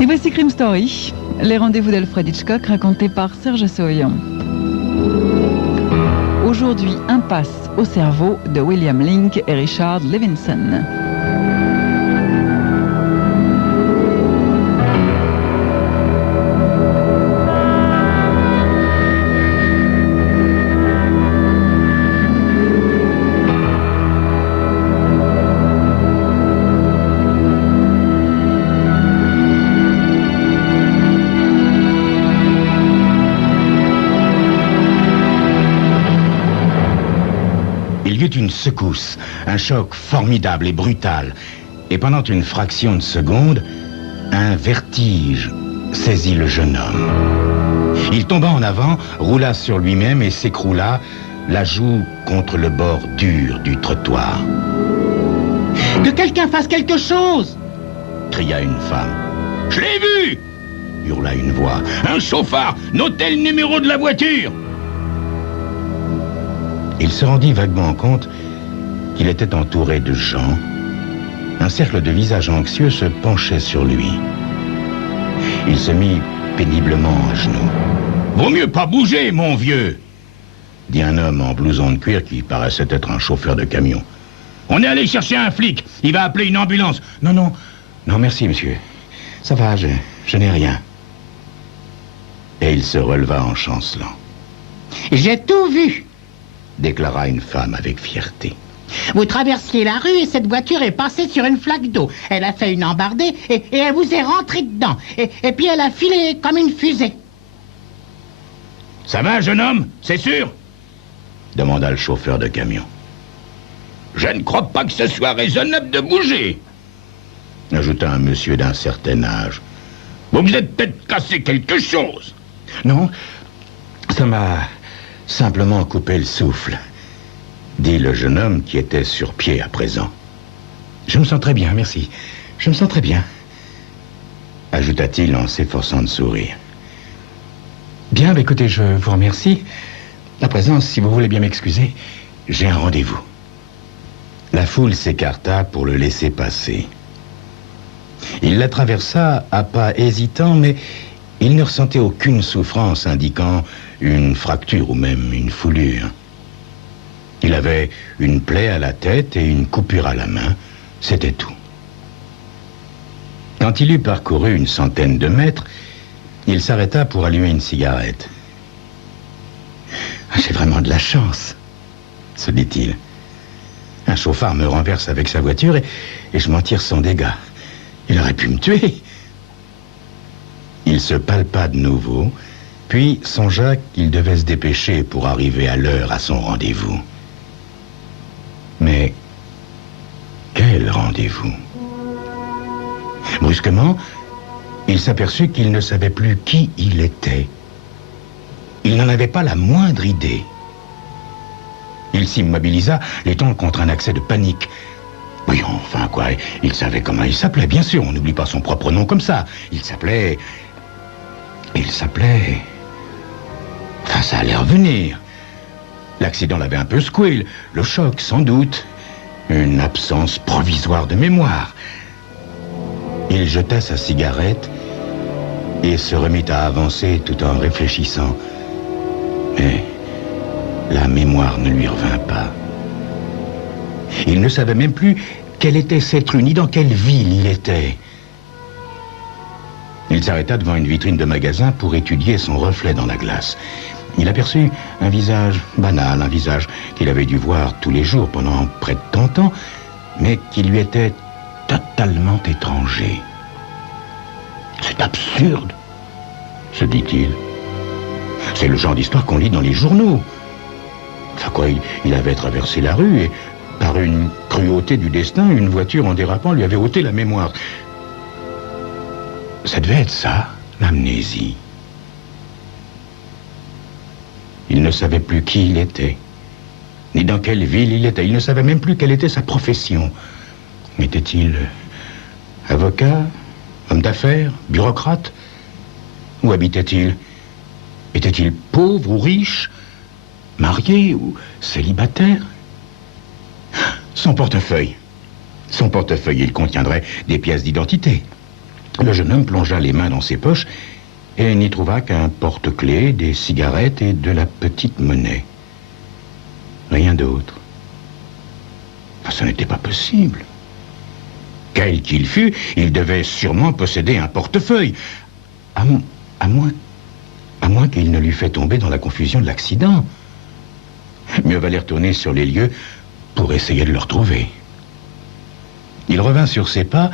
Et voici Crime Story, les rendez-vous d'Alfred Hitchcock racontés par Serge Soyan. Aujourd'hui, Impasse au cerveau de William Link et Richard Levinson. Une secousse, un choc formidable et brutal. Et pendant une fraction de seconde, un vertige saisit le jeune homme. Il tomba en avant, roula sur lui-même et s'écroula, la joue contre le bord dur du trottoir. « Que quelqu'un fasse quelque chose !» cria une femme. « Je l'ai vu !» hurla une voix. « Un chauffard! Notez le numéro de la voiture !» Il se rendit vaguement compte qu'il était entouré de gens. Un cercle de visages anxieux se penchait sur lui. Il se mit péniblement à genoux. « Vaut mieux pas bouger, mon vieux !» dit un homme en blouson de cuir qui paraissait être un chauffeur de camion. « On est allé chercher un flic. Il va appeler une ambulance. »« Non, merci, monsieur. Ça va, je n'ai rien. » Et il se releva en chancelant. « J'ai tout vu !» déclara une femme avec fierté. Vous traversiez la rue et cette voiture est passée sur une flaque d'eau. Elle a fait une embardée et elle vous est rentrée dedans. Et puis elle a filé comme une fusée. Ça va, jeune homme, c'est sûr? Demanda le chauffeur de camion. Je ne crois pas que ce soit raisonnable de bouger, ajouta un monsieur d'un certain âge. Vous vous êtes peut-être cassé quelque chose. Non, ça m'a simplement coupé le souffle, dit le jeune homme qui était sur pied à présent. Je me sens très bien, merci. Je me sens très bien, ajouta-t-il en s'efforçant de sourire. Bien, écoutez, je vous remercie. À présent, si vous voulez bien m'excuser, j'ai un rendez-vous. La foule s'écarta pour le laisser passer. Il la traversa à pas hésitants, mais il ne ressentait aucune souffrance indiquant une fracture ou même une foulure. Il avait une plaie à la tête et une coupure à la main. C'était tout. Quand il eut parcouru une centaine de mètres, il s'arrêta pour allumer une cigarette. « J'ai vraiment de la chance, » se dit-il. « Un chauffard me renverse avec sa voiture et je m'en tire sans dégâts. Il aurait pu me tuer. » Il se palpa de nouveau, puis songea qu'il devait se dépêcher pour arriver à l'heure à son rendez-vous. Mais quel rendez-vous? Brusquement, il s'aperçut qu'il ne savait plus qui il était. Il n'en avait pas la moindre idée. Il s'immobilisa, l'étant contre un accès de panique. Oui, enfin, quoi, il savait comment il s'appelait, bien sûr, on n'oublie pas son propre nom comme ça. Il s'appelait... Enfin, ça allait revenir. L'accident l'avait un peu secoué, le choc, sans doute. Une absence provisoire de mémoire. Il jeta sa cigarette et se remit à avancer tout en réfléchissant. Mais la mémoire ne lui revint pas. Il ne savait même plus quelle était cette rue, ni dans quelle ville il était. Il s'arrêta devant une vitrine de magasin pour étudier son reflet dans la glace. Il aperçut un visage banal, un visage qu'il avait dû voir tous les jours pendant près de 30 ans, mais qui lui était totalement étranger. « C'est absurde !» se dit-il. « C'est le genre d'histoire qu'on lit dans les journaux. » Enfin quoi, il avait traversé la rue et, par une cruauté du destin, une voiture en dérapant lui avait ôté la mémoire. Ça devait être ça, l'amnésie. Il ne savait plus qui il était, ni dans quelle ville il était. Il ne savait même plus quelle était sa profession. Était-il avocat, homme d'affaires, bureaucrate? Où habitait-il? Était-il pauvre ou riche, marié ou célibataire? Son portefeuille. Son portefeuille, il contiendrait des pièces d'identité. Le jeune homme plongea les mains dans ses poches et n'y trouva qu'un porte-clés, des cigarettes et de la petite monnaie. Rien d'autre. Enfin, ce n'était pas possible. Quel qu'il fût, il devait sûrement posséder un portefeuille. À moins qu'il ne lui fait tomber dans la confusion de l'accident. Mieux valait retourner sur les lieux pour essayer de le retrouver. Il revint sur ses pas,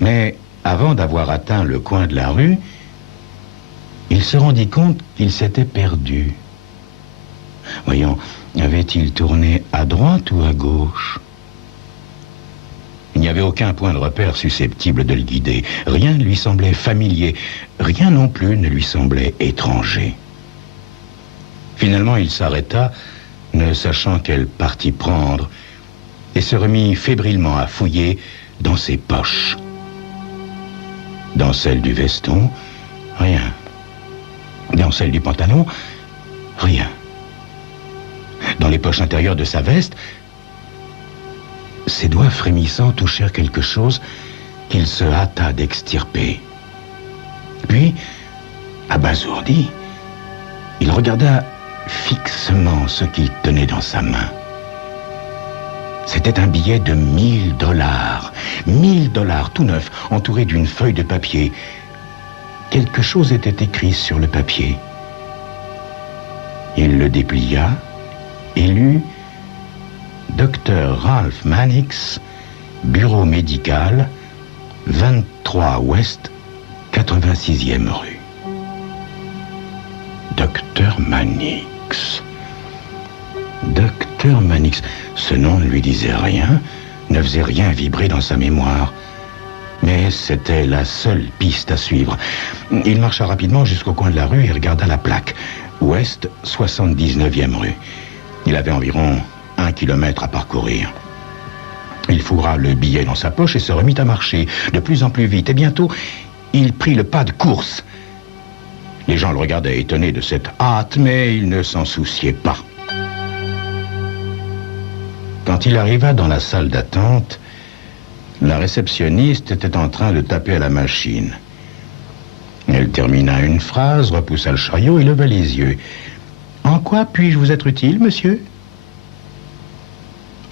mais avant d'avoir atteint le coin de la rue, il se rendit compte qu'il s'était perdu. Voyons, avait-il tourné à droite ou à gauche? Il n'y avait aucun point de repère susceptible de le guider. Rien ne lui semblait familier. Rien non plus ne lui semblait étranger. Finalement, il s'arrêta, ne sachant quel parti prendre, et se remit fébrilement à fouiller dans ses poches. Dans celle du veston, rien. Dans celle du pantalon, rien. Dans les poches intérieures de sa veste, ses doigts frémissants touchèrent quelque chose qu'il se hâta d'extirper. Puis, abasourdi, il regarda fixement ce qu'il tenait dans sa main. C'était un billet de $1000. $1000 tout neuf, entouré d'une feuille de papier. Quelque chose était écrit sur le papier. Il le déplia et lut « Dr. Ralph Mannix, bureau médical, 23 Ouest, 86e rue. » Dr. Mannix. Dr. Mannix. Ce nom ne lui disait rien, ne faisait rien vibrer dans sa mémoire. Mais c'était la seule piste à suivre. Il marcha rapidement jusqu'au coin de la rue et regarda la plaque. Ouest, 79e rue. Il avait environ 1 kilomètre à parcourir. Il fourra le billet dans sa poche et se remit à marcher de plus en plus vite. Et bientôt, il prit le pas de course. Les gens le regardaient étonnés de cette hâte, mais il ne s'en souciait pas. Quand il arriva dans la salle d'attente, la réceptionniste était en train de taper à la machine. Elle termina une phrase, repoussa le chariot et leva les yeux. « En quoi puis-je vous être utile, monsieur ?»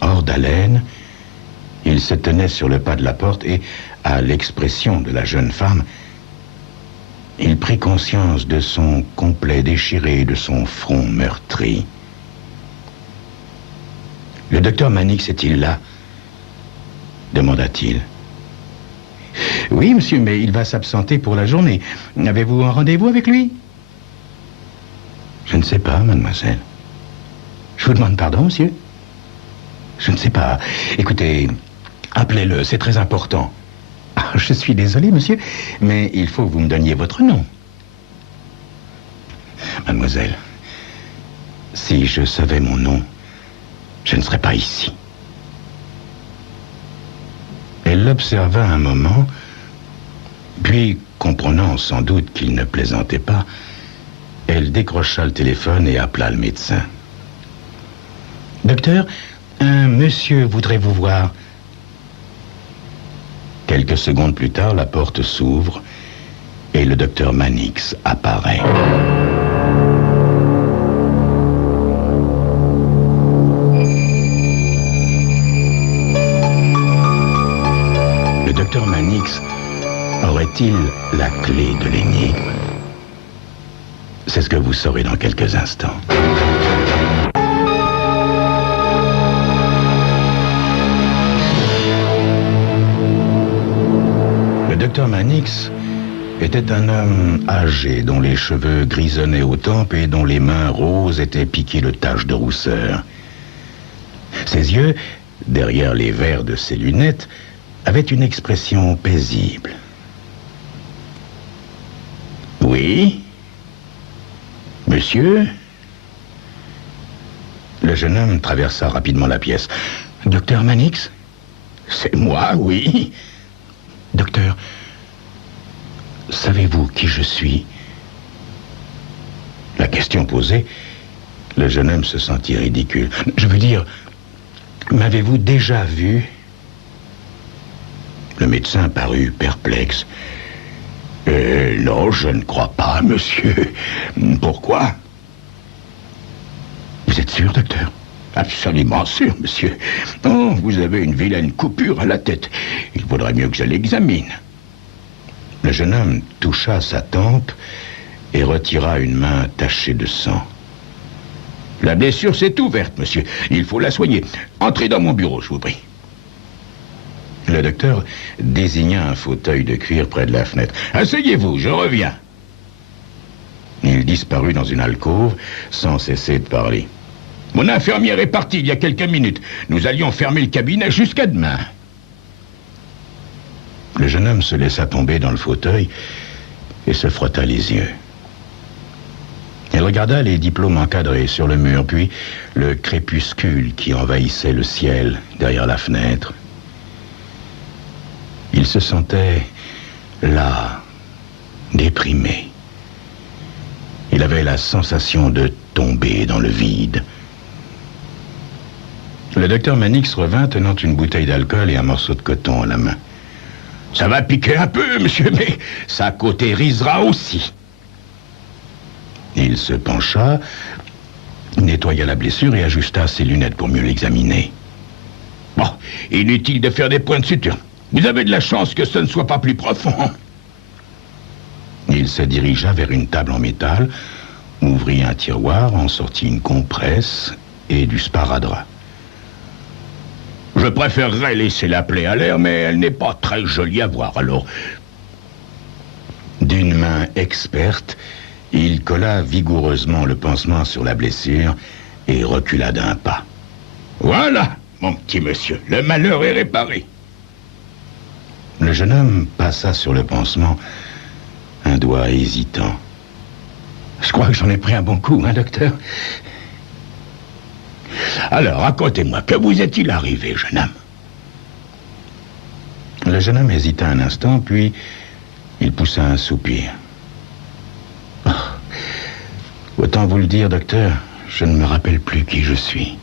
Hors d'haleine, il se tenait sur le pas de la porte et, à l'expression de la jeune femme, il prit conscience de son complet déchiré et de son front meurtri. « Le docteur Mannix est-il là ?» demanda-t-il. « Oui, monsieur, mais il va s'absenter pour la journée. Avez-vous un rendez-vous avec lui ?»« Je ne sais pas, mademoiselle. »« Je vous demande pardon, monsieur ?»« Je ne sais pas. Écoutez, appelez-le, c'est très important. »« Ah, je suis désolé, monsieur, mais il faut que vous me donniez votre nom. »« Mademoiselle, si je savais mon nom, je ne serais pas ici. » Elle l'observa un moment, puis, comprenant sans doute qu'il ne plaisantait pas, elle décrocha le téléphone et appela le médecin. « Docteur, un monsieur voudrait vous voir. » Quelques secondes plus tard, la porte s'ouvre et le docteur Mannix apparaît. Le docteur Mannix aurait-il la clé de l'énigme? C'est ce que vous saurez dans quelques instants. Le docteur Mannix était un homme âgé dont les cheveux grisonnaient aux tempes et dont les mains roses étaient piquées de taches de rousseur. Ses yeux, derrière les verres de ses lunettes, avaient une expression paisible. « Oui, monsieur ?» Le jeune homme traversa rapidement la pièce. « Docteur Mannix ?»« C'est moi, oui. »« Docteur, savez-vous qui je suis ?» La question posée, le jeune homme se sentit ridicule. « Je veux dire, m'avez-vous déjà vu ?» Le médecin parut perplexe. « Non, je ne crois pas, monsieur. Pourquoi? Vous êtes sûr, docteur? Absolument sûr, monsieur. Oh, vous avez une vilaine coupure à la tête. Il vaudrait mieux que je l'examine. Le jeune homme toucha sa tempe et retira une main tachée de sang. La blessure s'est ouverte, monsieur. Il faut la soigner. Entrez dans mon bureau, je vous prie. Le docteur désigna un fauteuil de cuir près de la fenêtre. Asseyez-vous, je reviens. Il disparut dans une alcôve sans cesser de parler. Mon infirmière est partie il y a quelques minutes. Nous allions fermer le cabinet jusqu'à demain. Le jeune homme se laissa tomber dans le fauteuil et se frotta les yeux. Il regarda les diplômes encadrés sur le mur, puis le crépuscule qui envahissait le ciel derrière la fenêtre. Il se sentait là, déprimé. Il avait la sensation de tomber dans le vide. Le docteur Mannix revint tenant une bouteille d'alcool et un morceau de coton à la main. Ça va piquer un peu, monsieur, mais ça cautérisera aussi. Il se pencha, nettoya la blessure et ajusta ses lunettes pour mieux l'examiner. Bon, inutile de faire des points de suture. Vous avez de la chance que ce ne soit pas plus profond. Il se dirigea vers une table en métal, ouvrit un tiroir, en sortit une compresse et du sparadrap. Je préférerais laisser la plaie à l'air, mais elle n'est pas très jolie à voir, alors... D'une main experte, il colla vigoureusement le pansement sur la blessure et recula d'un pas. Voilà, mon petit monsieur, le malheur est réparé. Le jeune homme passa sur le pansement un doigt hésitant. Je crois que j'en ai pris un bon coup, hein, docteur? Alors, racontez-moi, que vous est-il arrivé, jeune homme? Le jeune homme hésita un instant, puis il poussa un soupir. Oh, autant vous le dire, docteur, je ne me rappelle plus qui je suis.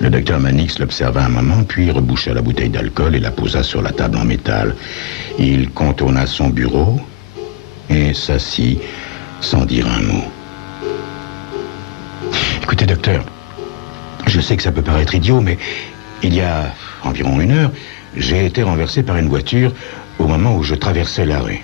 Le docteur Mannix l'observa un moment, puis reboucha la bouteille d'alcool et la posa sur la table en métal. Il contourna son bureau et s'assit sans dire un mot. Écoutez, docteur, je sais que ça peut paraître idiot, mais il y a environ 1 heure, j'ai été renversé par une voiture au moment où je traversais la rue.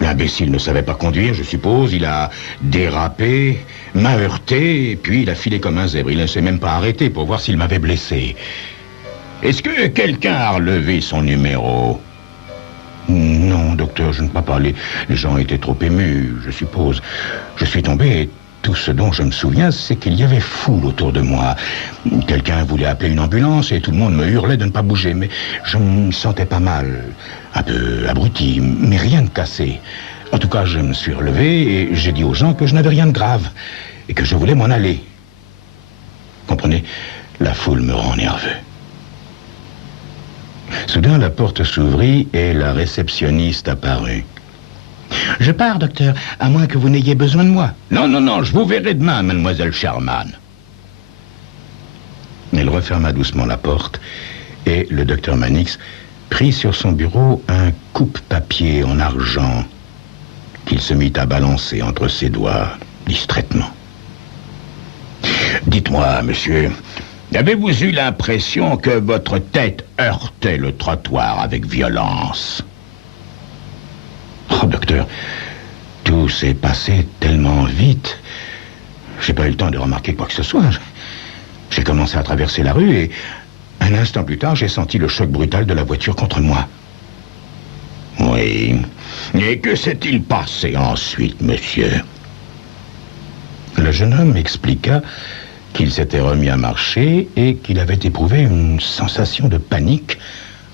L'imbécile ne savait pas conduire, je suppose. Il a dérapé, m'a heurté, et puis il a filé comme un zèbre. Il ne s'est même pas arrêté pour voir s'il m'avait blessé. Est-ce que quelqu'un a relevé son numéro? Non, docteur, je ne peux pas. Les gens étaient trop émus, je suppose. Je suis tombé et tout ce dont je me souviens, c'est qu'il y avait foule autour de moi. Quelqu'un voulait appeler une ambulance et tout le monde me hurlait de ne pas bouger. Mais je me sentais pas mal, un peu abruti, mais rien de cassé. En tout cas, je me suis relevé et j'ai dit aux gens que je n'avais rien de grave et que je voulais m'en aller. Comprenez, la foule me rend nerveux. Soudain, la porte s'ouvrit et la réceptionniste apparut. Je pars, docteur, à moins que vous n'ayez besoin de moi. Non, non, non, je vous verrai demain, mademoiselle Sherman. Elle referma doucement la porte et le docteur Mannix prit sur son bureau un coupe-papier en argent qu'il se mit à balancer entre ses doigts, distraitement. Dites-moi, monsieur, avez-vous eu l'impression que votre tête heurtait le trottoir avec violence? Oh, docteur, tout s'est passé tellement vite. J'ai pas eu le temps de remarquer quoi que ce soit. J'ai commencé à traverser la rue et un instant plus tard, j'ai senti le choc brutal de la voiture contre moi. Oui. Et que s'est-il passé ensuite, monsieur? Le jeune homme expliqua qu'il s'était remis à marcher et qu'il avait éprouvé une sensation de panique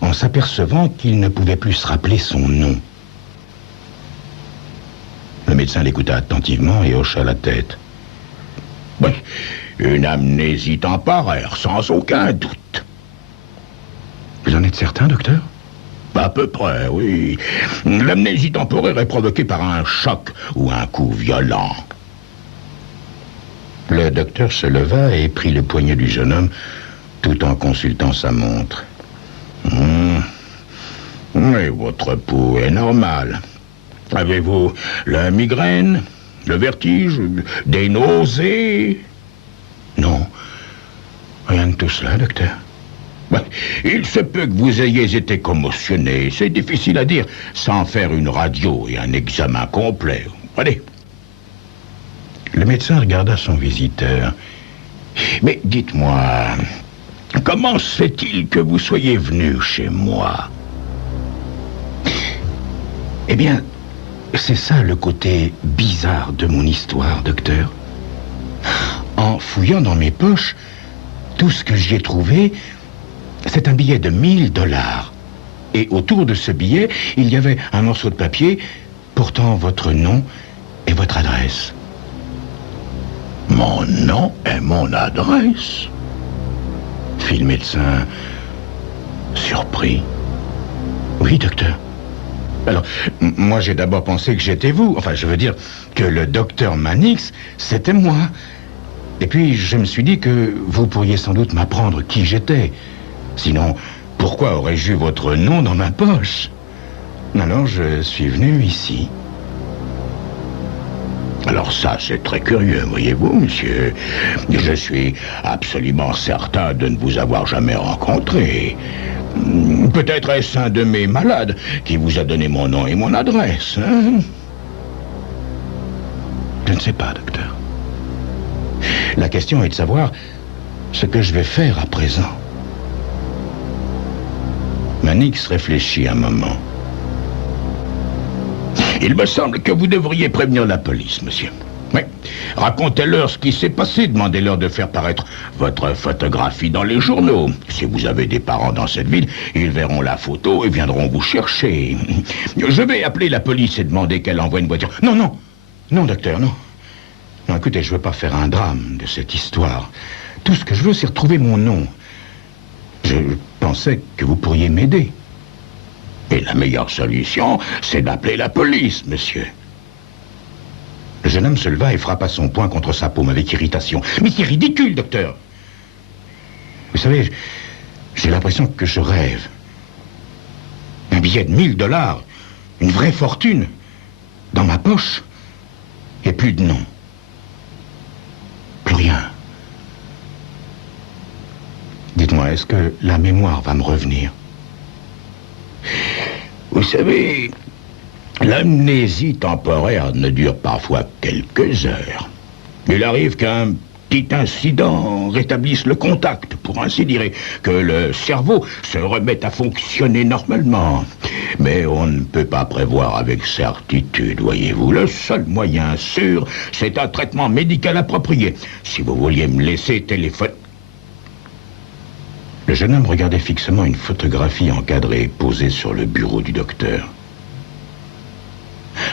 en s'apercevant qu'il ne pouvait plus se rappeler son nom. Le médecin l'écouta attentivement et hocha la tête. Oui, une amnésie temporaire, sans aucun doute. Vous en êtes certain, docteur? À peu près, oui. L'amnésie temporaire est provoquée par un choc ou un coup violent. Le docteur se leva et prit le poignet du jeune homme tout en consultant sa montre. Oui, votre pouls est normal. Avez-vous la migraine, le vertige, des nausées? Non. Rien de tout cela, docteur. Ouais, il se peut que vous ayez été commotionné. C'est difficile à dire sans faire une radio et un examen complet. Allez. Le médecin regarda son visiteur. Mais dites-moi, comment se fait-il que vous soyez venu chez moi? Eh bien, c'est ça le côté bizarre de mon histoire, docteur. En fouillant dans mes poches, tout ce que j'y ai trouvé, c'est un billet de 1000 $. Et autour de ce billet, il y avait un morceau de papier portant votre nom et votre adresse. Mon nom et mon adresse? Fit le médecin, surpris. Oui, docteur. Alors, moi j'ai d'abord pensé que j'étais vous. Enfin, je veux dire que le docteur Mannix, c'était moi. Et puis, je me suis dit que vous pourriez sans doute m'apprendre qui j'étais. Sinon, pourquoi aurais-je eu votre nom dans ma poche? Alors, je suis venu ici. Alors ça, c'est très curieux, voyez-vous, monsieur. Je suis absolument certain de ne vous avoir jamais rencontré. Peut-être est-ce un de mes malades qui vous a donné mon nom et mon adresse, hein? Je ne sais pas, docteur. La question est de savoir ce que je vais faire à présent. Mannix réfléchit un moment. Il me semble que vous devriez prévenir la police, monsieur. Oui. Racontez-leur ce qui s'est passé. Demandez-leur de faire paraître votre photographie dans les journaux. Si vous avez des parents dans cette ville, ils verront la photo et viendront vous chercher. Je vais appeler la police et demander qu'elle envoie une voiture. Non, non. Non, docteur, non. Non, écoutez, je veux pas faire un drame de cette histoire. Tout ce que je veux, c'est retrouver mon nom. Je pensais que vous pourriez m'aider. Et la meilleure solution, c'est d'appeler la police, monsieur. Le jeune homme se leva et frappa son poing contre sa paume avec irritation. Mais c'est ridicule, docteur. Vous savez, j'ai l'impression que je rêve. Un billet de 1000 $, une vraie fortune, dans ma poche, et plus de nom. Plus rien. Dites-moi, est-ce que la mémoire va me revenir? Vous savez, l'amnésie temporaire ne dure parfois quelques heures. Il arrive qu'un petit incident rétablisse le contact, pour ainsi dire, et que le cerveau se remette à fonctionner normalement. Mais on ne peut pas prévoir avec certitude, voyez-vous. Le seul moyen sûr, c'est un traitement médical approprié. Si vous vouliez me laisser téléphoner... Le jeune homme regardait fixement une photographie encadrée posée sur le bureau du docteur.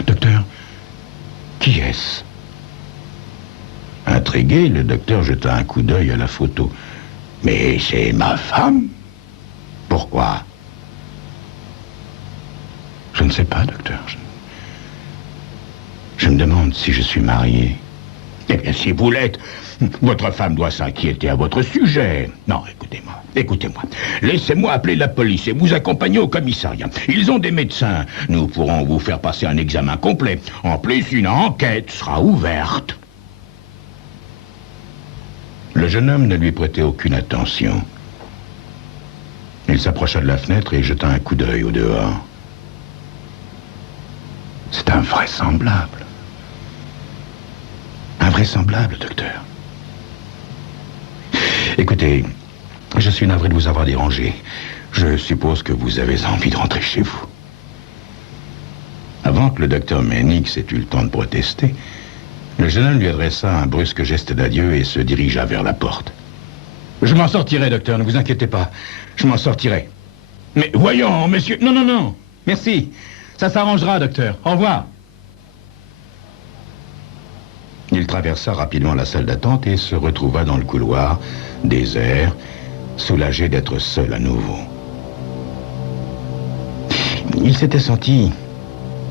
Docteur, qui est-ce? Intrigué, le docteur jeta un coup d'œil à la photo. Mais c'est ma femme. Pourquoi? Je ne sais pas, docteur. Je me demande si je suis marié. Eh bien, si vous l'êtes, votre femme doit s'inquiéter à votre sujet. Non, écoutez-moi. Laissez-moi appeler la police et vous accompagner au commissariat. Ils ont des médecins. Nous pourrons vous faire passer un examen complet. En plus, une enquête sera ouverte. Le jeune homme ne lui prêtait aucune attention. Il s'approcha de la fenêtre et jeta un coup d'œil au dehors. C'est invraisemblable. Invraisemblable, docteur. Écoutez, je suis navré de vous avoir dérangé. Je suppose que vous avez envie de rentrer chez vous. Avant que le docteur Mannix ait eu le temps de protester, le jeune homme lui adressa un brusque geste d'adieu et se dirigea vers la porte. Je m'en sortirai, docteur, ne vous inquiétez pas. Je m'en sortirai. Mais voyons, monsieur... Non. Merci. Ça s'arrangera, docteur. Au revoir. Il traversa rapidement la salle d'attente et se retrouva dans le couloir, désert, soulagé d'être seul à nouveau. Il s'était senti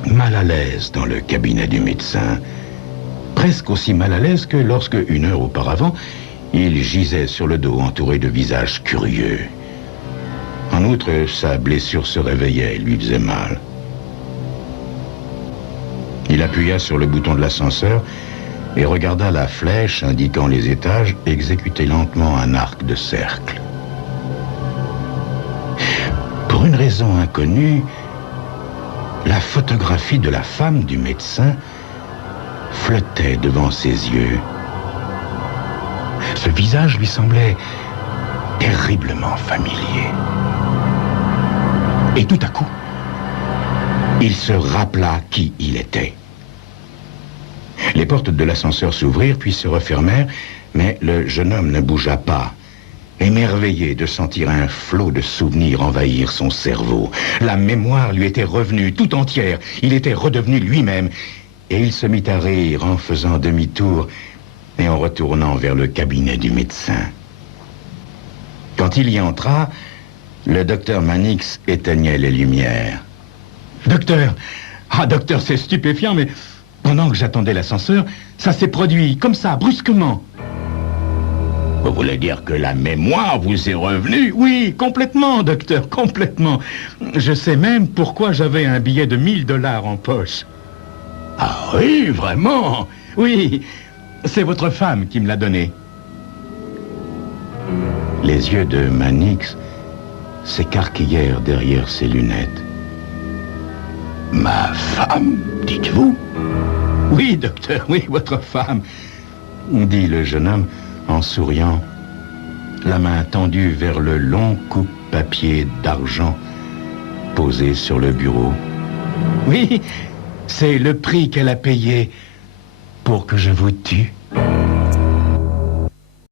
mal à l'aise dans le cabinet du médecin, presque aussi mal à l'aise que lorsque, une heure auparavant, il gisait sur le dos entouré de visages curieux. En outre, sa blessure se réveillait et lui faisait mal. Il appuya sur le bouton de l'ascenseur et regarda la flèche indiquant les étages exécuter lentement un arc de cercle. Pour une raison inconnue, la photographie de la femme du médecin flottait devant ses yeux. Ce visage lui semblait terriblement familier. Et tout à coup, il se rappela qui il était. Les portes de l'ascenseur s'ouvrirent puis se refermèrent, mais le jeune homme ne bougea pas, émerveillé de sentir un flot de souvenirs envahir son cerveau. La mémoire lui était revenue tout entière. Il était redevenu lui-même. Et il se mit à rire en faisant demi-tour et en retournant vers le cabinet du médecin. Quand il y entra, le docteur Mannix éteignait les lumières. « Docteur! Ah, docteur, c'est stupéfiant, mais pendant que j'attendais l'ascenseur, ça s'est produit comme ça, brusquement. » Vous voulez dire que la mémoire vous est revenue? Oui, complètement, docteur, complètement. Je sais même pourquoi j'avais un billet de $1000 en poche. Ah oui, vraiment? Oui, c'est votre femme qui me l'a donné. Les yeux de Mannix s'écarquillèrent derrière ses lunettes. Ma femme, dites-vous? Oui, docteur, oui, votre femme, dit le jeune homme en souriant, la main tendue vers le long coupe-papier d'argent posé sur le bureau. Oui, c'est le prix qu'elle a payé pour que je vous tue.